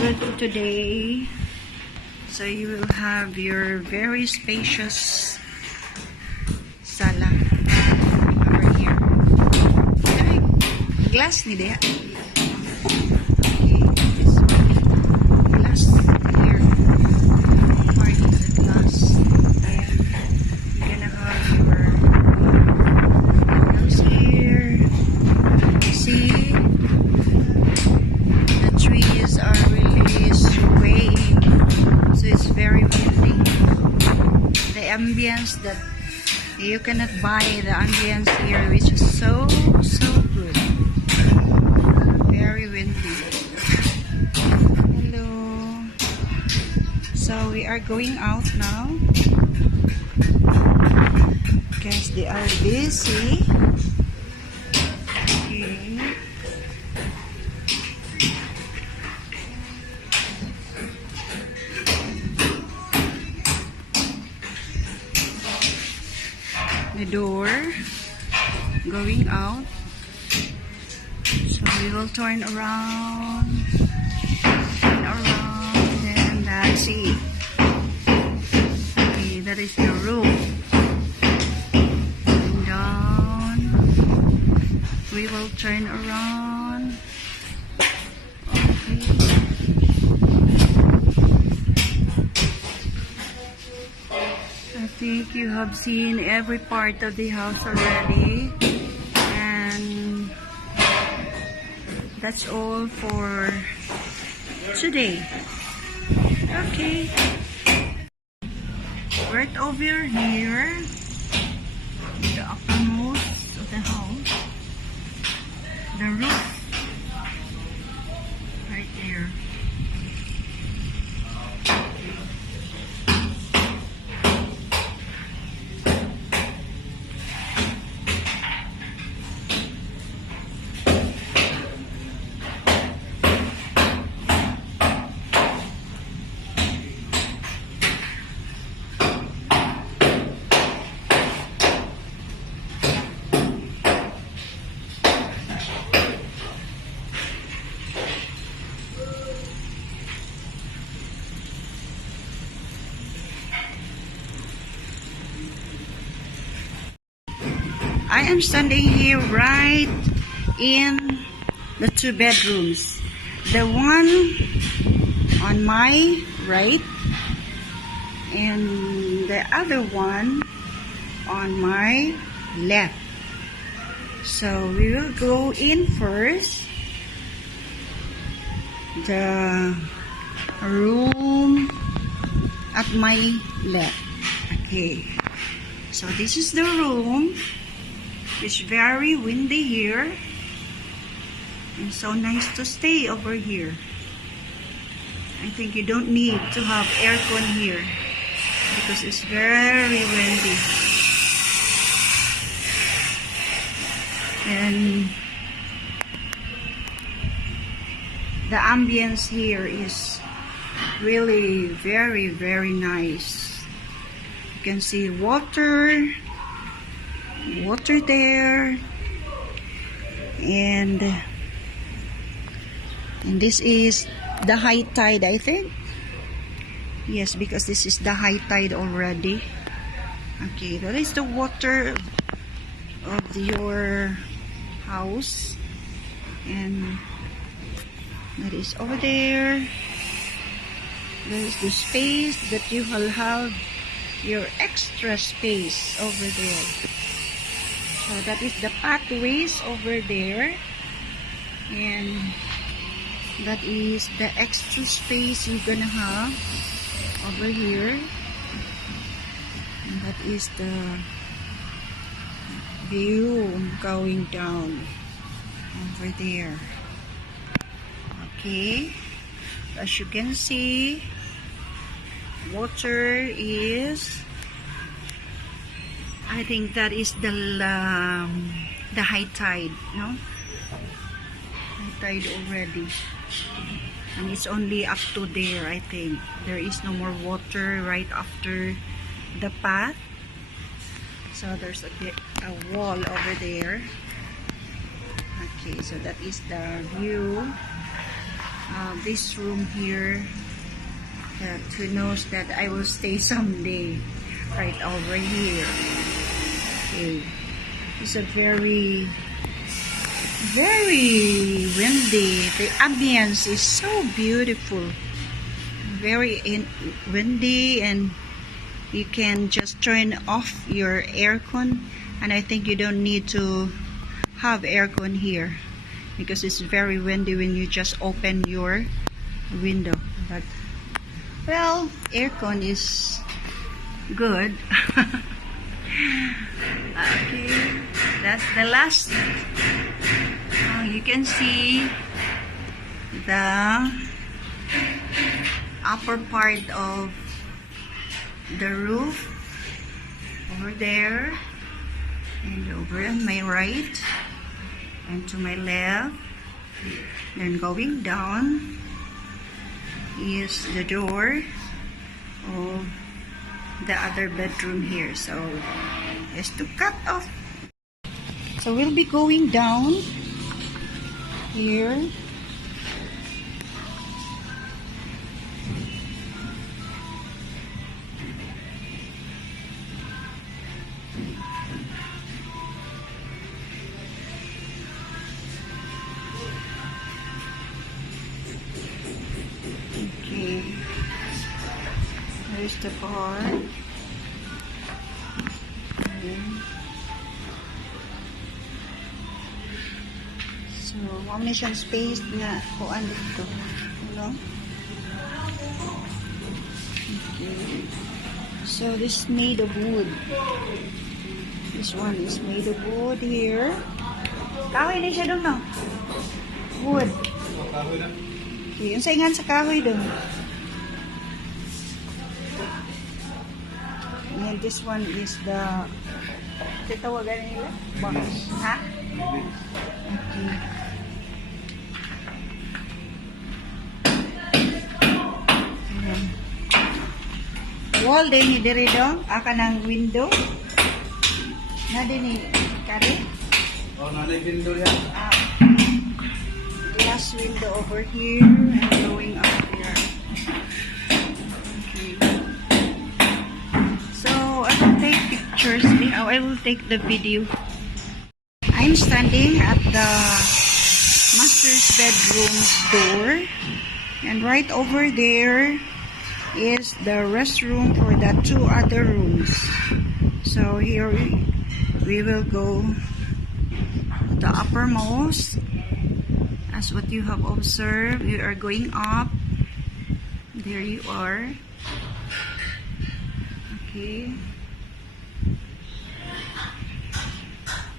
good today. So you will have your very spacious sala over here. Ay, glass ni Dea. Okay, this one. Glass here. Part is a glass. And you're gonna have your windows here. See? The trees are really swaying. So it's very windy. The ambience that you cannot buy the ambience here, which is so good. Very windy. Hello. So we are going out now because they are busy. Okay. The door going out, so we will turn around, and that's it. Okay, that is the room. Going down, we will turn around. Okay. I think you have seen every part of the house already, and that's all for today. Okay, right over here, the uppermost of the house, the roof, right there. I am standing here right in the two bedrooms. The one on my right and the other one on my left. So we will go in first. The room at my left. Okay. So this is the room. It's very windy here, and so nice to stay over here. I think you don't need to have aircon here because it's very windy. And the ambience here is really very nice. You can see water there, and this is the high tide, I think. Yes, because this is the high tide already. Okay, that is the water of your house, and that is over there. There is the space that you will have your extra space over there. So that is the pathways over there, and that is the extra space you're gonna have over here, and that is the view going down over there. Okay, as you can see, water is, I think that is the high tide, no? High tide already. And it's only up to there, I think. There is no more water right after the path. So there's a wall over there. Okay, so that is the view this room here, that who knows that I will stay someday right over here. Okay. It's a very windy. The ambience is so beautiful. Very windy, and you can just turn off your aircon, and I think you don't need to have aircon here because it's very windy when you just open your window. But well, aircon is good. Okay, that's the last. You can see the upper part of the roof over there, and over on my right and to my left. Then going down is the door of the other bedroom here. So is to cut off. So we'll be going down here. Okay, there's the bar. So, may siyang space na kuan dito. Ano? Okay. So, this is made of wood. This one is made of wood here. Kahoy na siya doon, no? Wood. Okay, yung saingan sa kahoy doon. And this one is the titawagan nila? Box. Ha? Okay. Ayan. Wall din ni diri dong. Aka ng window. Na din ni kare. Oh, na window yan. Glass window over here and going up here. Okay. So I will take pictures. I will take the video. I'm standing at the master's bedroom's door, and right over there is the restroom for the two other rooms. So here we will go the uppermost. As what you have observed, you are going up. There you are. Okay.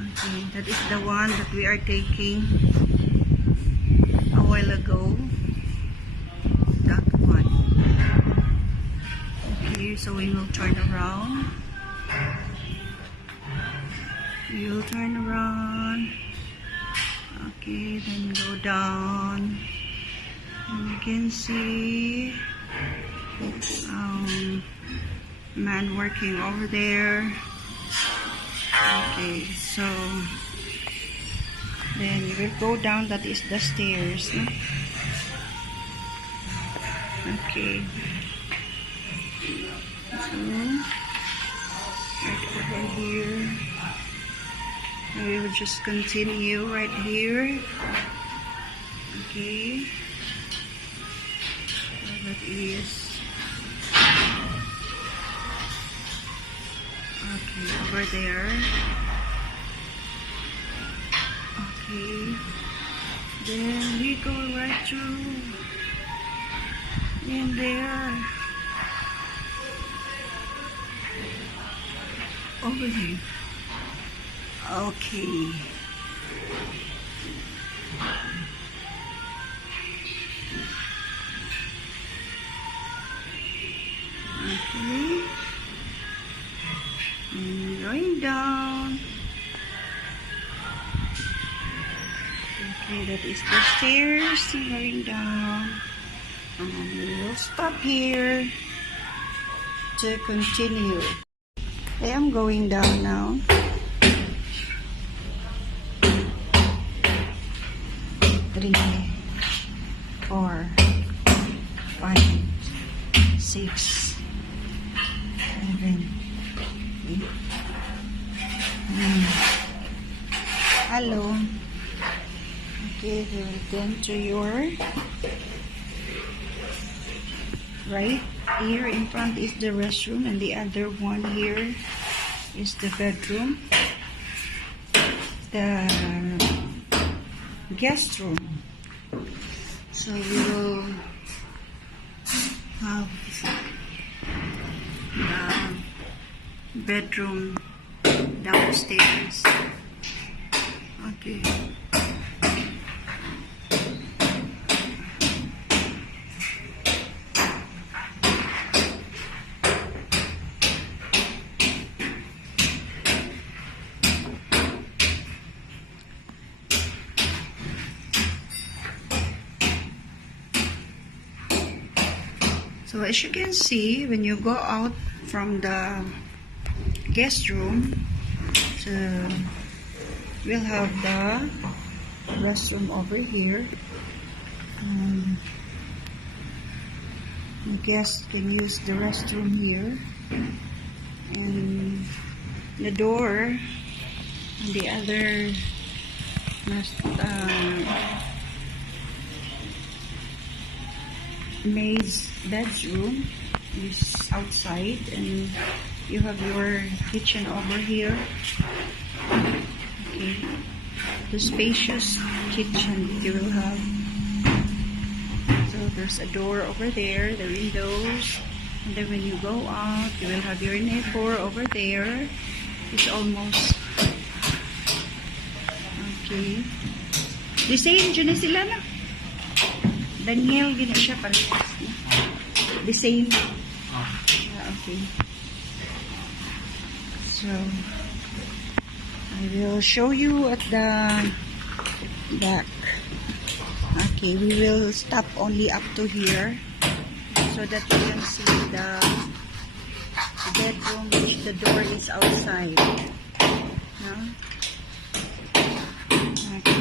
Okay, that is the one that we are taking a while ago. That one. Okay, so we will turn around. We will turn around. Okay, then go down. And you can see man working over there. Okay, so then you will go down. That is the stairs. No? Okay. So right over here. And we will just continue right here. Okay. So that is. Okay, over there. Okay. Then we go right through. In there. Over here. Okay. Okay. And going down. Okay, that is the stairs going down. And we will stop here to continue. I am going down now. 4, 5, 6, 7, 8, 9. Hello. Okay, then to your right. Here in front is the restroom, and the other one here is the bedroom. The guest room. So we will have the bedroom downstairs. Okay. So as you can see, when you go out from the guest room, so we'll have the restroom over here. The guests can use the restroom here, and the door on the other maid's bedroom is outside, and you have your kitchen over here. Okay, the spacious kitchen you will have. So there's a door over there, the windows, and then when you go out, you will have your neighbor over there. It's almost okay. The same, dyan na sila na. Daniel, gina siya pala. The same. Okay. So, I will show you at the back. Okay, we will stop only up to here so that you can see the bedroom, which the door is outside. No? Okay.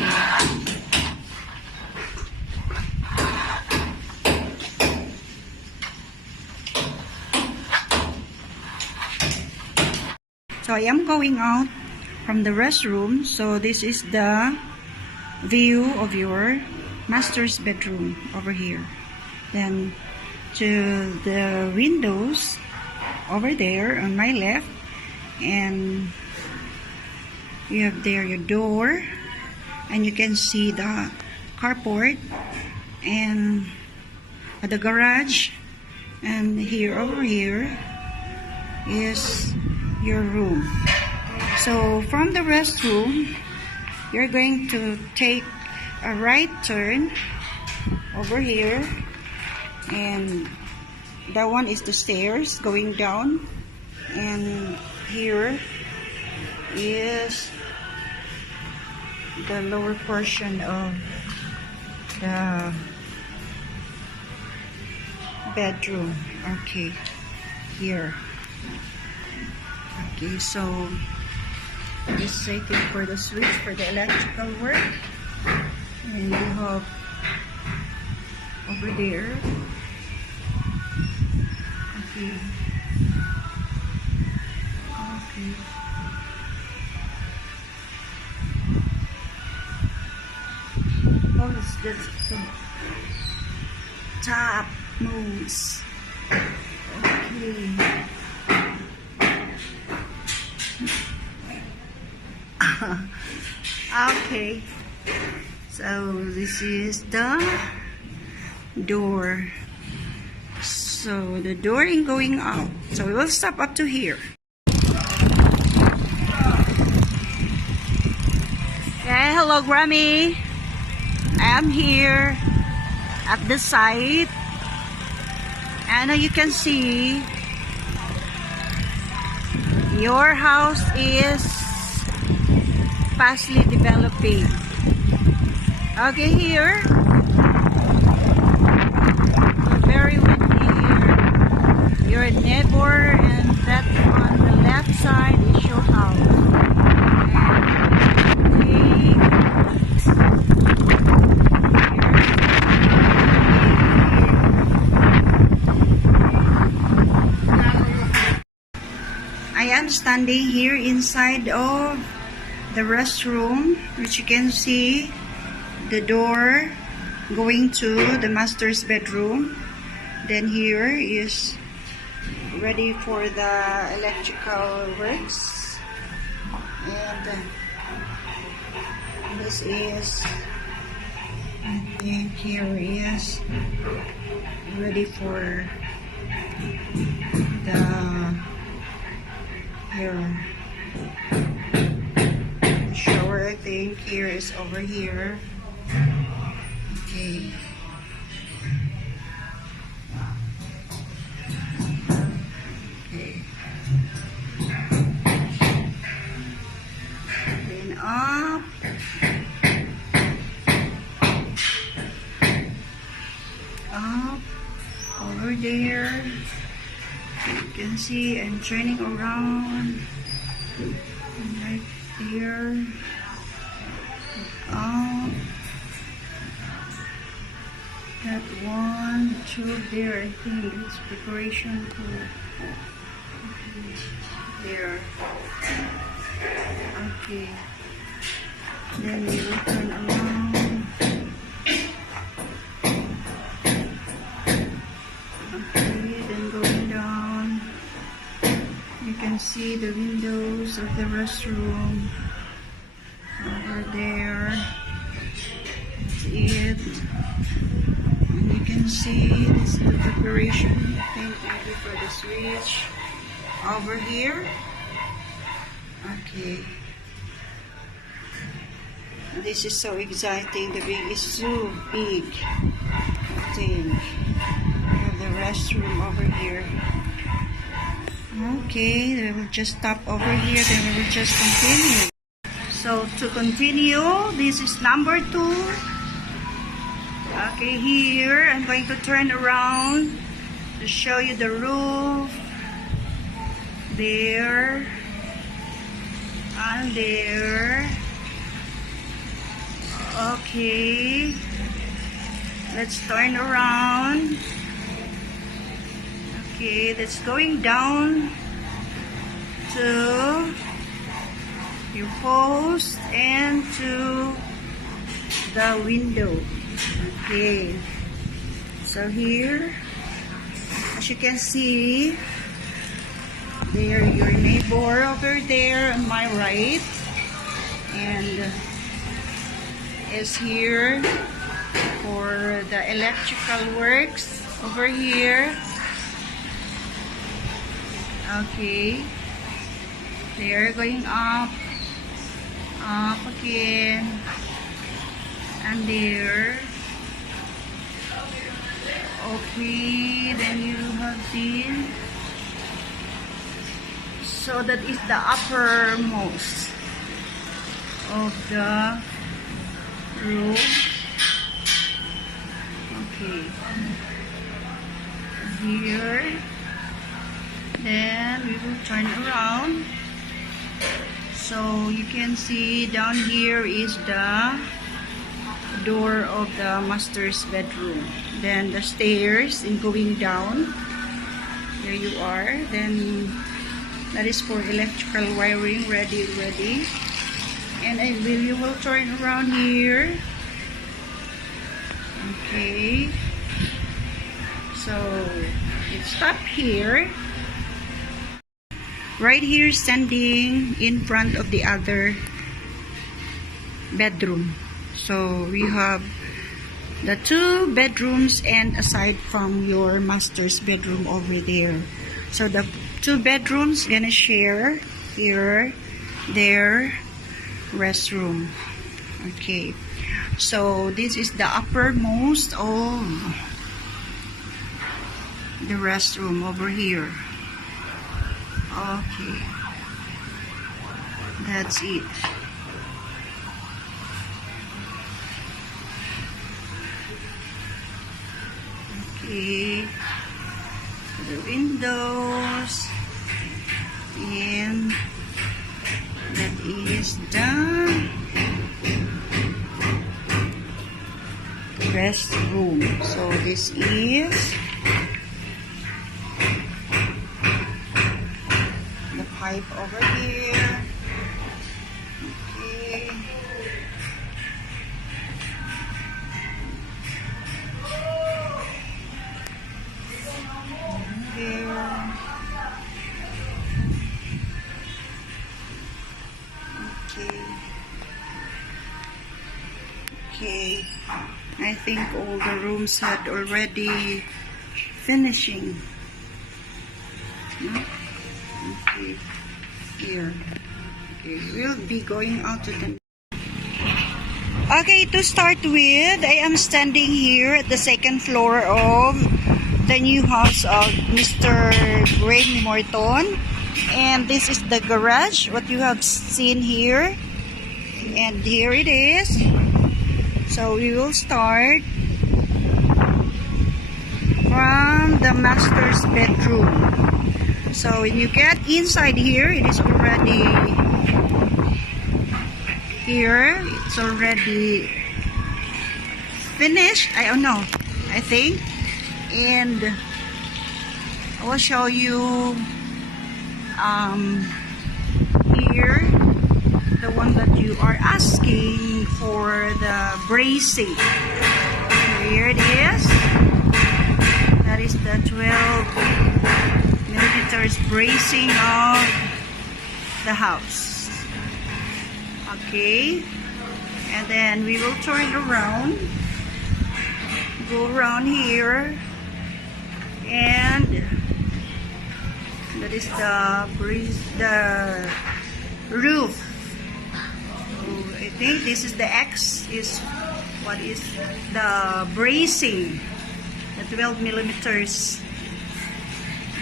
So I am going out from the restroom. So this is the view of your master's bedroom over here. Then to the windows over there on my left, and you have there your door, and you can see the carport and the garage, and here over here is your room. So from the restroom, you're going to take a right turn over here, and that one is the stairs going down, and here is the lower portion of the bedroom. Okay, here. Okay, so just waiting for the switch for the electrical work, and you have over there. Okay. Okay. Oh, it's just the top moves. Okay. Okay, so this is the door. So the door is going out. So we will stop up to here. Okay, hello Grammy. I am here at the site, and you can see your house is fastly developing. Okay, here, very windy here. Your neighbor, and that on the left side is your house. And I am standing here inside of the restroom, which you can see the door going to the master's bedroom. Then here is ready for the electrical works, and this is, I think here is ready for the shower. I think here is over here. Okay. Okay. Then up. Up. Over there. You can see I'm turning around. Right there. Up. That one, two there, I think it's preparation to there. Okay. Then we will turn around. Okay, then going down. You can see the windows of the restroom over there. That's it. And you can see this is the preparation, I think maybe for the switch over here. Okay. This is so exciting. The big is so big. I think we have the restroom over here. Okay, we will just stop over here, then we will just continue. So to continue, this is number 2. Okay, here I'm going to turn around to show you the roof. There and there. Okay, let's turn around. Okay, that's going down to your post and to the window. Okay, so here, as you can see, there your neighbor over there on my right, and is here for the electrical works over here. Okay, they're going up again, and there. Okay, then you have seen. So that is the uppermost of the roof. Okay, here. Then we will turn around. So you can see down here is the door of the master's bedroom. Then the stairs in going down. There you are. Then that is for electrical wiring, ready. And you will turn around here. Okay. So it stopped here. Right here, standing in front of the other bedroom. So we have the 2 bedrooms, and aside from your master's bedroom over there. So the 2 bedrooms gonna share here their restroom. Okay, so this is the uppermost of the restroom over here. Okay, that's it. Okay, the windows, and that is the restroom. So this is the pipe over here. Okay. There. Okay. Okay. I think all the rooms had already finishing. No? Okay. Here. Okay. We'll be going out to the... Okay, to start with, I am standing here at the second floor of the new house of Mr. Gray Morton. And this is the garage, what you have seen here. And here it is. So we will start from the master's bedroom. So when you get inside here, it is already here. It's already finished. I don't know. I think. And I will show you here the one that you are asking for, the bracing. Here it is. That is the 12 millimeters bracing of the house. Okay, and then we will turn around, go around here, and that is the roof. So I think this is the X, is what is the bracing, the 12 millimeters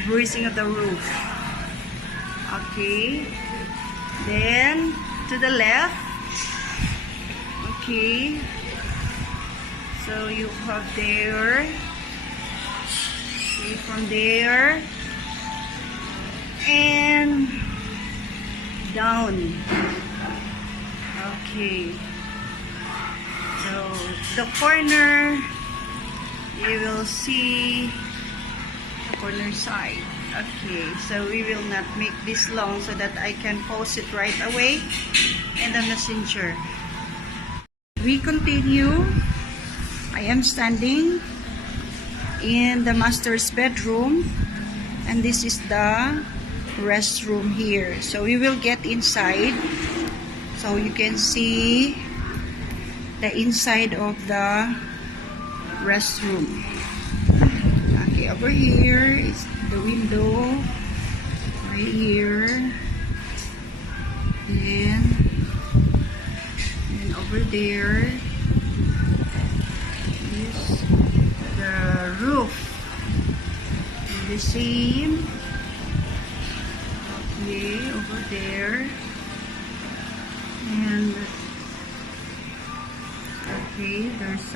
bracing of the roof. Okay, then to the left. Okay, so you have there. Okay, from there and down. Okay, so the corner, you will see the corner side. Okay, so we will not make this long so that I can post it right away in the messenger. We continue. I am standing in the master's bedroom, and this is the restroom here. So we will get inside so you can see the inside of the restroom. Okay, over here is the window right here, and over there is the roof, and the same. Okay, over there, and okay, there's